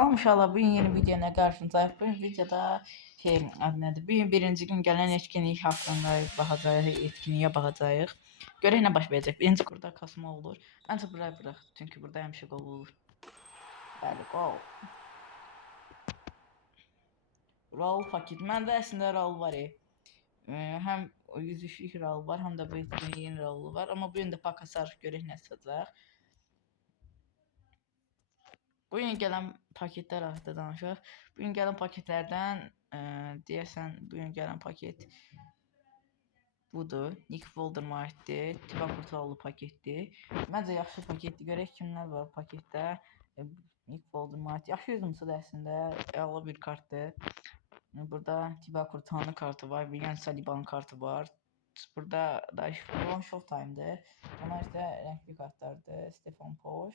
İnşallah bugün yeni videoya karşınızdayız. Bu videoda adı nedir? Bugün birinci gün gelen etkinlik hakkında bakacağıq, etkinliğe bakacağıq. Görək nə baş verəcək. Birinci kurda kasma olur. Məncə buraya bırax, çünki burada həmişə qol olur. Bəli, qol. Raul paket. Məndə əslində Raul var. Həm yüzüşlük Raul var, həm də bu etkinliyin Raulu var. Amma bu gün də pakasar görək nə çıxacaq. Bugün gələn paketlər haqqında danışaq. Bugün gələn paketlərdən deyəsən bugün gələn paket budur. Nick Voldemort'dir. Tiba Kurtalı paketdir. Məncə yaxşı paketdir. Görək kimlər var paketdə. Nick Voldemort yaxşı yazımsıdır əslində. Əla bir kartdır. Burada Tiba Kurtalı kartı var. William Saliba'nın kartı var. Burada da Showtime'dır. Bunlar isə rəngli kartlardır. Stefan Poş.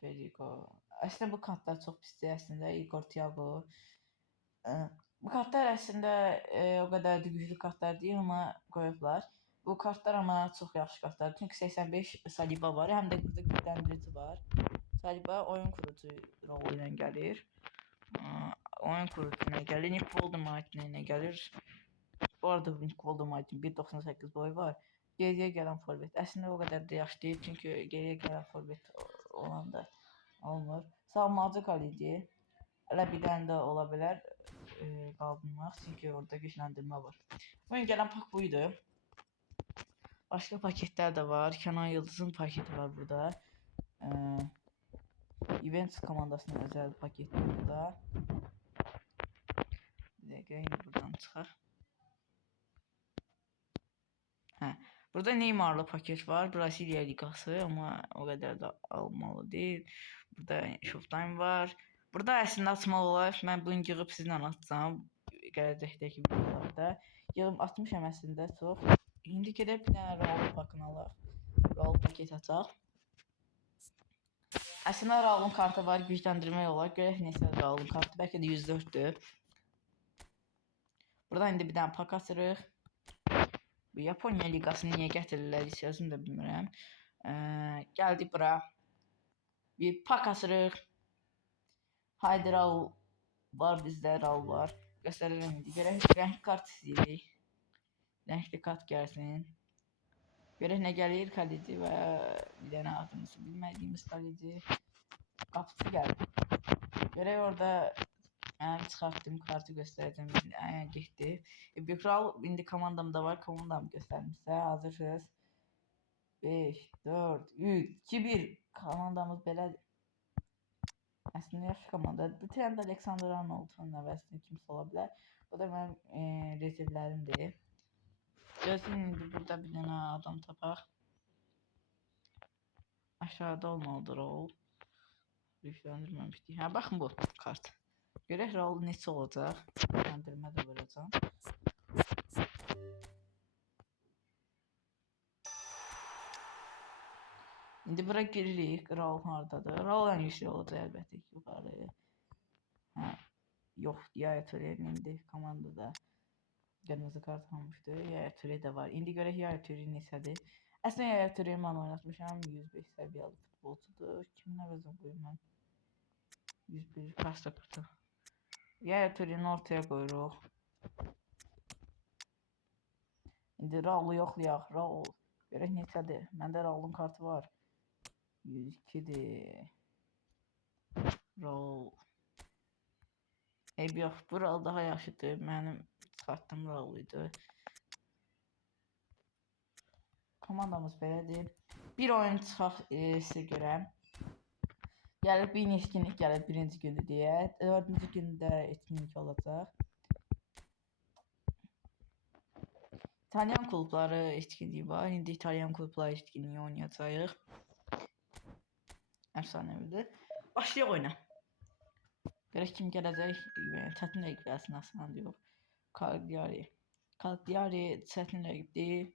Federico. Əslində bu kartlar çox pisdir əslində. Igor Thiago. Bu kartlar əslində o qədər də güclü kartlar deyil, amma qoyublar. Bu kartlar amma çox yaxşı kartlar. Çünki 85 Saliba var, həm də burada gücləndirici var. Saliba oyun kurucu rolu ilə gəlir. Oyun kurucu ilə gəlir. Nick Voldemort ilə gəlir. Bu arada Nick Voldemort'un 1.98 boyu var. Geriyə gələn forvet. Əslində o qədər də yaxşı deyil, çünki geriyə gələn forvet olanda olmur. Savunmacı kaleci. Elə bir dənə də ola bilər qaldırmaq, çünki orada gücləndirmə var. Bugün gələn pak buydu. Başqa paketlər də var. Kenan Yıldız'ın paketi var burada. Juventus komandasının özel paketi burada. Bir dəqiqə, yine buradan çıxaq. Burada Neymar'lı paket var. Brezilya ligası, amma o qədər də almalı deyil. Burada Showtime var. Burada əslində açmaq olar. Mən bunu yığıb sizinlə atacağam gələcəkdəki videolarda. Yığıb atmışam əslində çox. İndi gedib bir dənə Raul pakını alaq. Raul paket açaq. Əslində Raul'un kartı var, gücləndirmək olar. Görək neçə Raul'un kartı. Bəlkə də 104'dür. Burada indi bir dənə pak açırıq. Bu Japonya ligasını niyə gətirirlər heç özüm də bilmirəm. Gəldik bura. Bir pak açırıq. Haydi Raul var, bizdə Raul var. Göstərirəm indi. Görək rəngli kart istəyirik. Rəngli kart gəlsin. Görək nə gəlir, kaleci və bir dənə adımızı bilmədiyimiz kaleci. Qapıcı gəldi. Görək orada mən çıxartdım kartı göstərəcəm. Getdi. Raul indi komandamda var. Komandamı göstərmişsə hazırsınız. 5, 4, 3, 2, 1. Komandamız belədir. Əslində yaxşı komandadır. Bu Trent Alexander-Arnold'un əvəzində kimsə ola bilər. Bu da mənim rezervlərimdir. Gözləyin indi burada bir dənə adam tapaq. Aşağıda olmalıdır Raul. Gücləndirməmişdik. Baxın bu kart. Görək Raul neçə olacaq. Gücləndirmə də verəcəm. İndi bura giririk. Raul hardadır? Raul ən yüksək olacaq əlbəttə ki, yuxarı. Yox, Yaya Toure'nin indi komandada qırmızı kart almışdı. Yaya Toure də var. İndi görək Yaya Toure neçədir. Əslində Yaya Toure'yi mən oynatmışam. 105 səviyyəli futbolçudur. Kimin əvəzini qoyum mən? 101 pasta kurtu. Yaya Toure'ni ortaya qoyuruq. İndi Raul'u yoxlayaq. Raul. Görək neçədir. Məndə Raul'un kartı var. 102'dir. Raul. Yox, bu Raul daha yaxşıdır. Mənim çıxartdığım Raul idi. Komandamız belədir. Bir oyun çıxaq sizə görə. Gəlib bir etkinlik gəlib birinci gündür deyə. 4-cü gündə etkinlik olacaq. İtalyan klubları etkinliği var. İndi İtalyan klubları etkinliği oynayacağıq. Əfsanəvidir. Başlayaq oyuna. Görək kim gələcək. Çətin rəqib gəlsin, asan yox. Cagliari. Cagliari çətin rəqibdir.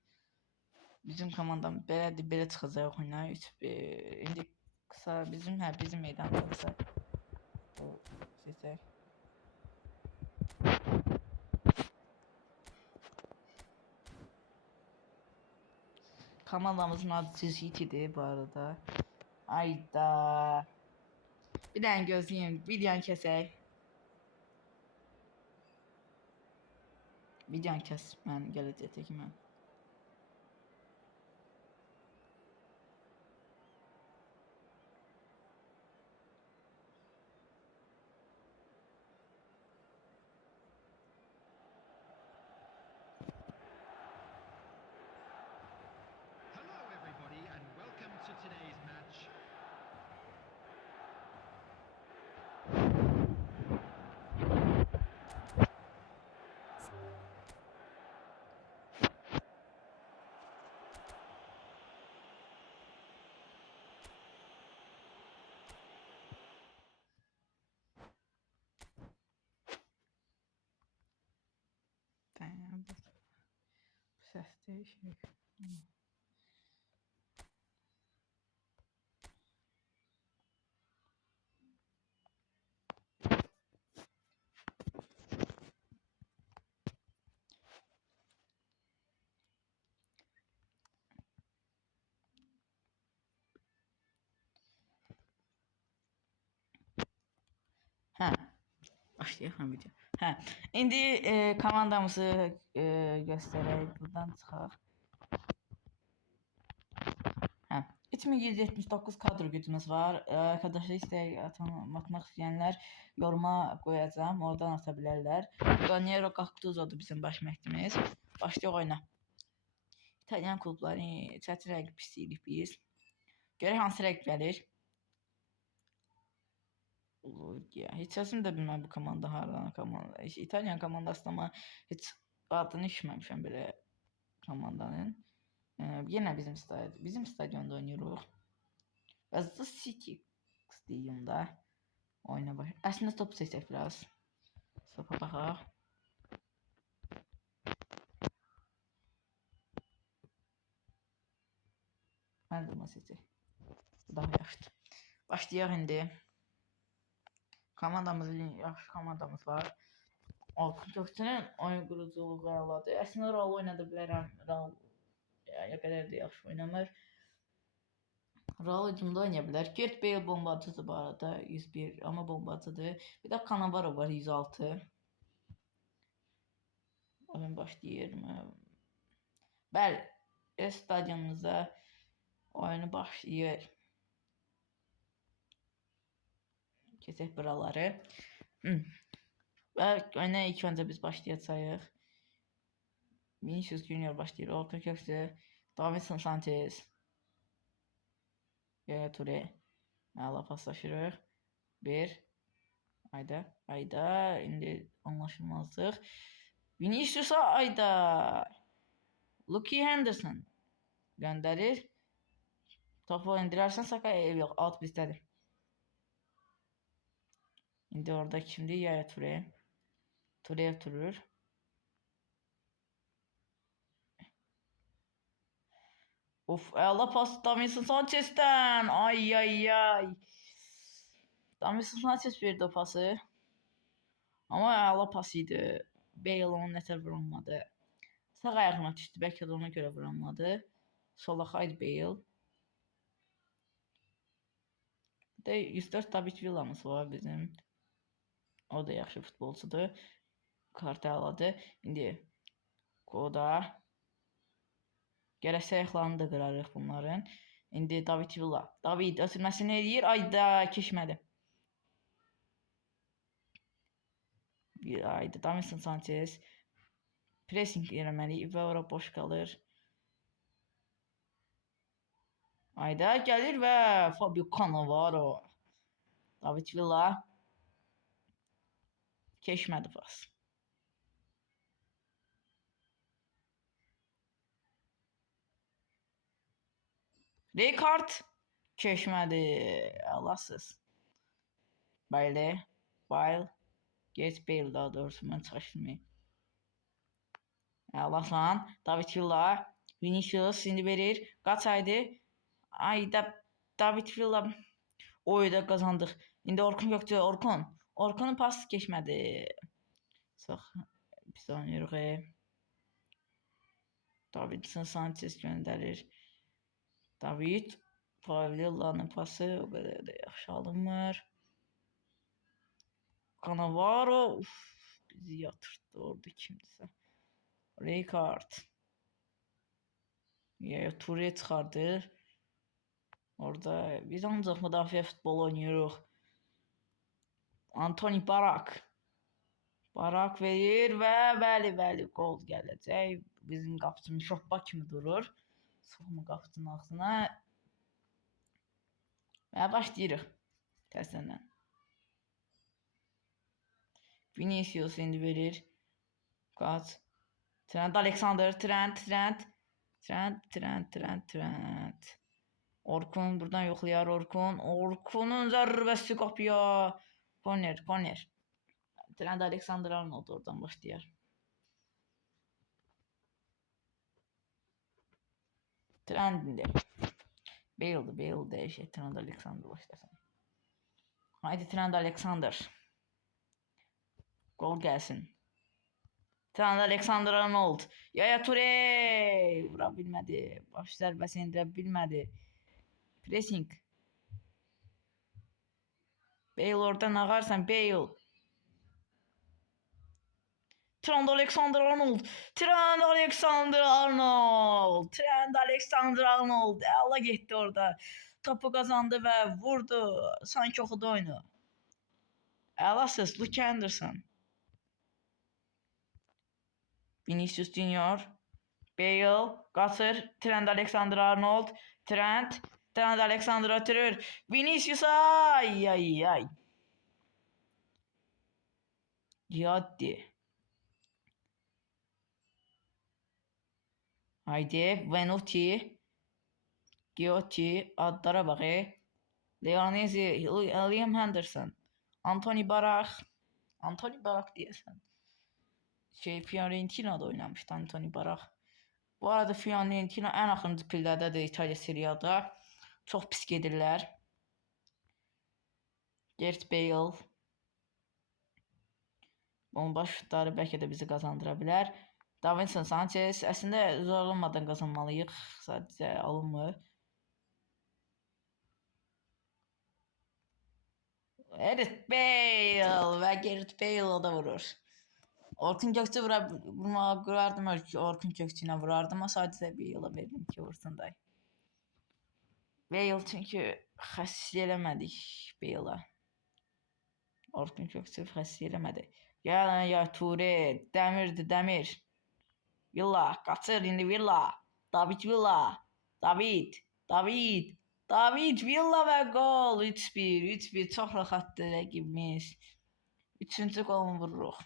Bizim komandam belədir, belə çıxacaq oyuna. İndi qısa bizim meydandadırsa. Seçək. Komandamızın adı City'dir bu arada. Ayda. Bir dənə gözləyim. Videonu kəsək. Videonu kəs. Mən gələcək ki mən. Hello everybody and welcome to today's match. Dayan. Bu səs dəyişir. Hə. Başlayaq video. Hə. İndi komandamızı göstərək. Buradan çıxaq. Hə. 3179 kadr gücümüz var. Arkadaşlar istəyək atmaq istəyənlər yoruma qoyacağam. Oradan ata bilərlər. Raniero Gattuso'dur bizim baş məhdimiz. Başlayaq oyuna. İtalyan klubları çətin rəqib istəyirik biz. Görək hansı rəqib gəlir. Ya, heç səsim də bilməm bu komanda haradan komanda. İtalyan komandası amma heç adını eşitməmişəm belə komandanın. Yenə bizim stadionda oynayırıq. Və The City stadionda oyuna baş. Əslində top seçək biraz. Topa baxaq. Mən də bunu seçək. Daha yaxşıdır. Başlayaq indi. Yaxşı komandamız var. Akın Köksünün oyun quruculuğu əladır. Əslində Real oynada bilərəm. Real ya qədər də yaxşı oynamır. Real hücumda oynaya bilər. Gareth Bale bombacıdır bu arada. 101 amma bombacıdır. Bir də Cannavaro var 106. Oyun başlayır mı? Bəli. Stadionumuzda oyunu başlayır. Keçək buraları. Və oyuna ilk öncə biz başlayacağıq. Vinicius Junior başlayır. Orta köksü. Davinson Sanchez. Yaya Toure. Əla paslaşırıq. Bir. Ayda. İndi anlaşılmazlıq. Vinicius'a ayda. Lucky Henderson göndərir. Topu indirərsən Saka yox. Out bizdədir. İndi orada kimdir? Yaya Toure. Toure'ye oturur. Of, əla pas Davinson Sanchez'dən. Ay. Davinson Sanchez verdi o pası. Amma əla pas idi. Bale onu nətər vurulmadı. Sağ ayağına düşdü. Bəlkə də ona görə vurulmadı. Solakaydı Bale. Bir də 104 David Villa'mız var bizim. O da yaxşı futbolçudur. Kartı əladır. İndi Koda. Gərək ayaqlarını da qırarıq bunların. İndi David Villa. David ötürməsini eləyir. Ayda keçmədi. Ayda Davinson Sanchez. Pressing eləməliyik və ora boş qalır. Ayda gəlir və Fabio Cannavaro. David Villa. Keçmədi pas. Rijkaard keçmədi. Allahsız. Bale. Geç Bale daha doğrusu mən çıxış bilməyim. Allahsan. David Villa. Vinicius indi verir. Qaçaydı. Ayda David Villa. Oyda qazandıq. İndi Orkun Gökçe. Orkunun pası keçmədi. Çox pis oynayırıq. Davidson Sanchez göndərir. David Villa'nın pası o qədər də yaxşı alınmır. Cannavaro bizi yatırdı orada kimsə. Rijkaard. Ya Toure çıxardır. Orada biz ancaq müdafiə futbolu oynuyoruz. Antoni Barak. Barak verir və bəli gol gələcək. Bizim qapıçımız şoppa kimi durur. Soxma qapıçının ağzına. Və başlayırıq təzədən. Vinicius indi verir. Qaç. Trent Alexander, Trent. Orkun buradan yoxlayar Orkun. Orkunun zərbəsi qapıya. Corner. Trent Alexander Arnold oradan başlayar. Trent Bale değişir. Trent Alexander başlasın. Haydi Trent Alexander. Gol gelsin. Trent Alexander Arnold. Yaya Toure. Vura bilmədi. Baş zərbəsi indirə bilmədi. Pressing. Bale oradan ağarsan Bale. Trent Alexander Arnold. Allah gitti orada. Topu kazandı ve vurdu. Sanki okudu oyunu. Əlasız Luke Anderson. Vinicius Junior. Bale. Qaçır. Trent Alexander Arnold. Trent Alexander ötürür. Vinicius ay. Yaddi. Haydi Venuti. Giotti. Adlara bak Leonesi. Liam Henderson. Antoni Barak diyesen. Fiorentino'da oynamıştı Antoni Barak. Bu arada Fiorentino en axırıncı pillədədir İtalya Serie A'da. Çox pis gedirlər. Gareth Bale. Bomba şutları bəlkə də bizi qazandıra bilər. Davinson Sanchez. Əslində zorlanmadan qazanmalıyıq. Sadəcə alınmır. Gareth Bale və Gareth Bale o da vurur. Orkun Kökçü vurmağa qurardım. Orkun Kökçü ilə vurardım. Ama sadəcə Bale'a verdim ki vursun da. Bale çünki xəsis eləmədik Bale'a. Orkun Kökçü xəsis eləmədi. Ya Toure. Dəmir. Villa. Qaçır indi Villa. David Villa. David Villa və gol. 3-1. Çox rahatdır rəqibimiz. 3-cü golunu vururuq.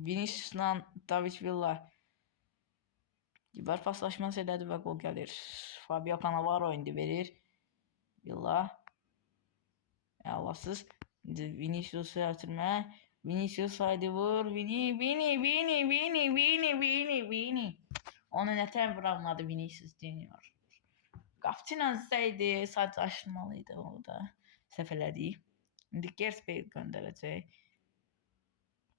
Vinicius'la David Villa. Divar paslaşması elədi və gol gəlir. Fabio Cannavaro indi verir. Villa. Allahsız. Vinicius'u ötürmə. Vinicius haydi vur. Vini. Onu nətən vuramadı Vinicius Junior. Qapçıyla istəydi. Sadəcə aşırmalıydı orada. Səhv elədik. İndi Gareth Bale göndərəcək.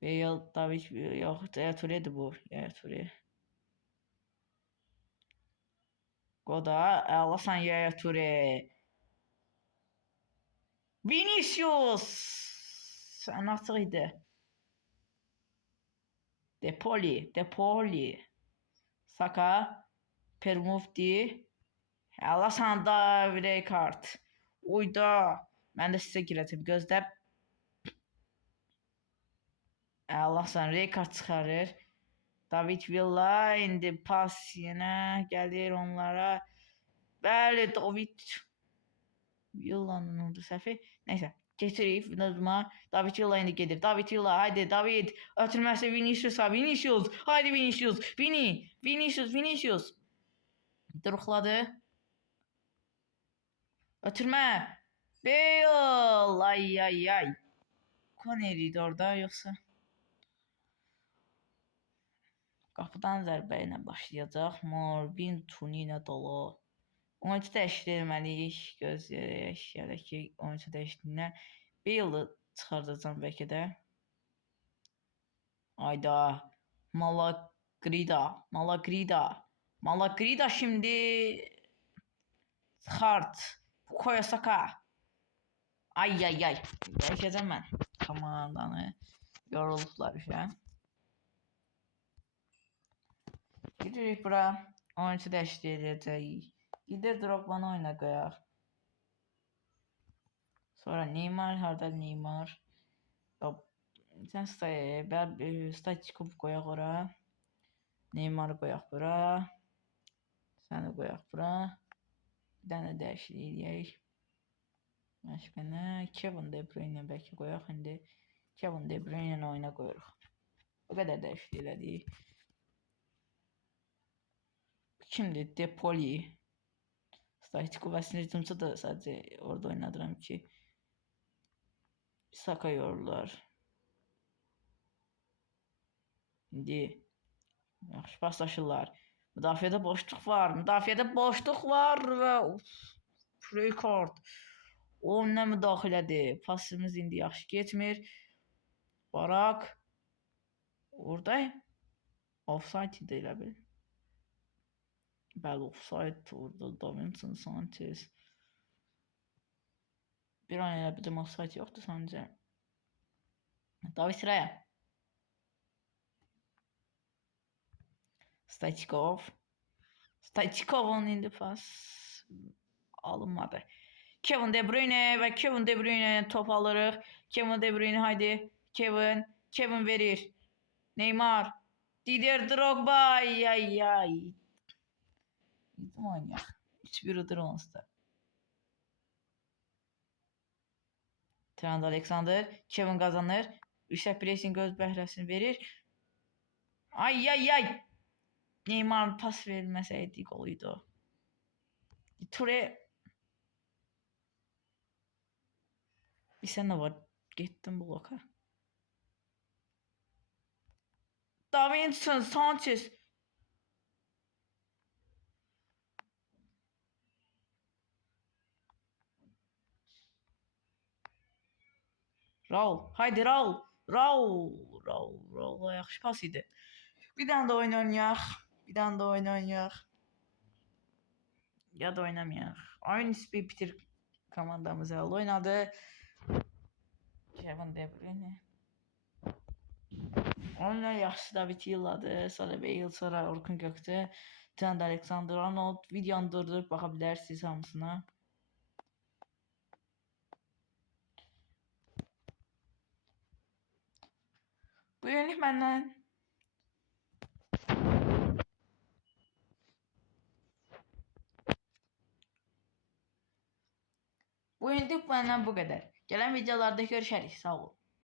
Bale, David, yox, Yaya Toure'dir bu. Yaya Toure. Goda, alasan Yaya Toure. Vinicius! Sən açıq idi. Depoli. Saka. Permufti. Alasan da Rijkaard. Uyda. Mən də sizə girəcəm. Gözlə. Alasan Rijkaard çıxarır. David Villa indi pas yenə gəlir onlara. Bəli, David Villa'nın oldu səhvi. Neyse. Keçirik Vinicius'a. David Villa indi gedir. David Villa haydi David. Ötürməsi Vinicius. Haydi Vinicius. Vinicius. Duruqladı. Ötürmə. Bale. Ay. Conner'iydi orada yoksa. Qapıdan zərbə ilə başlayacaq. Morbin Tuni ilə dolu. Oyuncu dəyişdirməliyik. Gözləyək. Gələk ki, oyuncu dəyişdiyinə Bale'ı çıxardacağam bəlkə də. Ayda. Malagrida şimdi. Çıxart. Bukayo Saka. Ay ay ay. Dəyişəcəm mən komandanı. Yorulublar işə. Gidirik bura. Oyuncu dəyişdirəcəyik. Gidir Drogba'nı oyuna qoyaq. Sonra Neymar, harda Neymar? Hop. Sen Stoichkov qoyaq ora. Neymar'ı qoyaq bura. Səni qoyaq bura. Bir dənə dəyişiklik eləyək. Başqa nə? Kevin De Bruyne bəlkə qoyaq indi. Kevin De Bruyne oyuna qoyuruq. O qədər dəyişiklik elədik. Kimdir? Depoli. Stoichkov əslində hücumçu da sadəcə orada oynadıram ki. Saka yorulur. İndi yaxşı paslaşırlar. Müdafiədə boşluq var. Müdafiədə boşluq var və Freykart. O nə müdaxilədir. Pasımız indi yaxşı getmir. Barak. Orada offside idi elə bil. Bəli, offside orada. Davinson Sanchez. Bir an elə bildim offside yoxdur səncə. David Raya. Stoichkov'un indi pas alınmadı. Kevin De Bruyne ve Kevin De Bruyne top alırıq. Kevin De Bruyne haydi. Kevin verir. Neymar. Didier Drogba. Ay ay ay. Bizim oynayaq. 3-1'dir onsuz. Trent Alexander. Kevin kazanır. Yüksək pressing göz bəhrəsini verir. Ay ay ay. Neymar pas verilməsəydi goluydu. Ture. Bir sene var. Gittim bloka. Davinson Sanchez. Raul. Haydi Raul. Raul yaxşı pas idi. Bir dənə də oyun oynayaq. Ya da oynamayaq. Oyun ismi bitir komandamız əla oynadı. Kevin De Bruyne. Onlar yaxşı David Villadır. Sonra Bale, sonra Orkun Gökçe. Trent Alexander-Arnold. Videonu durdurup baxa bilərsiniz hamısına. Bu günlük məndən. Bu günlük məndən bu qədər. Gələn videolarda görüşərik. Sağ olun.